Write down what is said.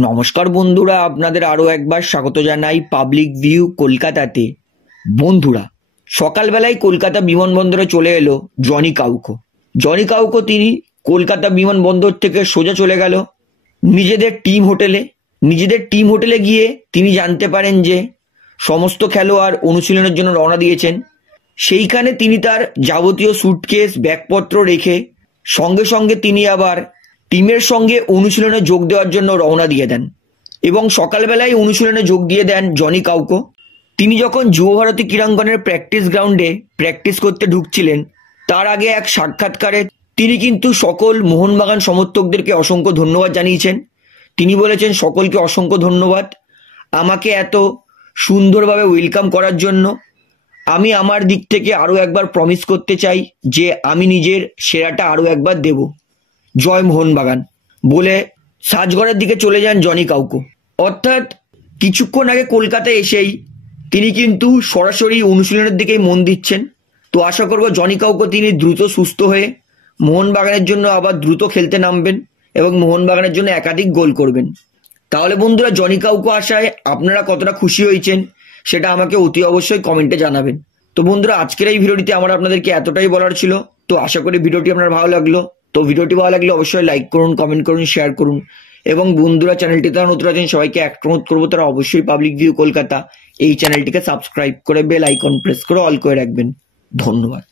নমস্কার বন্ধুরা, আপনাদের আরো একবার স্বাগত জানাই পাবলিক ভিউ কলকাতাতে। বন্ধুরা, সকালবেলায় কলকাতা বিমানবন্দরে চলে এলো জনি কাউকো। তিনি কলকাতা বিমানবন্দর থেকে সোজা চলে গেল নিজেদের টিম হোটেলে গিয়ে তিনি জানতে পারেন যে সমস্ত খেলোয়াড় অনুশীলনের জন্য রওনা দিয়েছেন। সেইখানে তিনি তার যাবতীয় সুটকেস ব্যাগপত্র রেখে সঙ্গে সঙ্গে তিনি আবার টিমের সঙ্গে অনুশীলনে যোগ দেওয়ার জন্য রওনা দিয়ে দেন এবং সকালবেলায় অনুশীলনে যোগ দিয়ে দেন জনি কাউকো। তিনি যখন যুবভারতী ক্রীড়াঙ্গনের প্র্যাকটিস গ্রাউন্ডে প্র্যাকটিস করতে ঢুকছিলেন, তার আগে এক সাক্ষাৎকারে তিনি কিন্তু সকল মোহনবাগান সমর্থকদেরকে অসংখ্য ধন্যবাদ জানিয়েছেন। তিনি বলেছেন, সকলকে অসংখ্য ধন্যবাদ আমাকে এত সুন্দরভাবে ওয়েলকাম করার জন্য। আমি আমার দিক থেকে আরও একবার প্রমিস করতে চাই যে আমি নিজের সেরাটা আরও একবার দেব। জয় মোহনবাগান বলে সাজঘরের দিকে চলে যান জনি কাউকো। অর্থাৎ কিছুক্ষণ আগে কলকাতায় এসেই তিনি কিন্তু সরাসরি অনুশীলনের দিকেই মন দিচ্ছেন। তো আশা করব জনি কাউকো তিনি দ্রুত সুস্থ হয়ে মোহনবাগানের জন্য আবার দ্রুত খেলতে নামবেন এবং মোহনবাগানের জন্য একাধিক গোল করবেন। তাহলে বন্ধুরা, জনি কাউকো আসায় আপনারা কতটা খুশি হয়েছেন সেটা আমাকে অতি অবশ্যই কমেন্টে জানাবেন। তো বন্ধুরা, আজকের এই ভিডিওটিতে আমার আপনাদেরকে এতটাই বলার ছিল। তো আশা করি ভিডিওটি আপনার ভালো লাগলো। তো ভিডিওটি ভালো লাগলে অবশ্যই লাইক করুন, কমেন্ট করুন, শেয়ার করুন এবং বন্ধুরা চ্যানেলটিতে নতুন আছেন সবাইকে একটা অনুরোধ করবো, তারা অবশ্যই পাবলিক ভিউ কলকাতা এই চ্যানেলটিকে সাবস্ক্রাইব করে বেল আইকন প্রেস করে অল করে রাখবেন। ধন্যবাদ।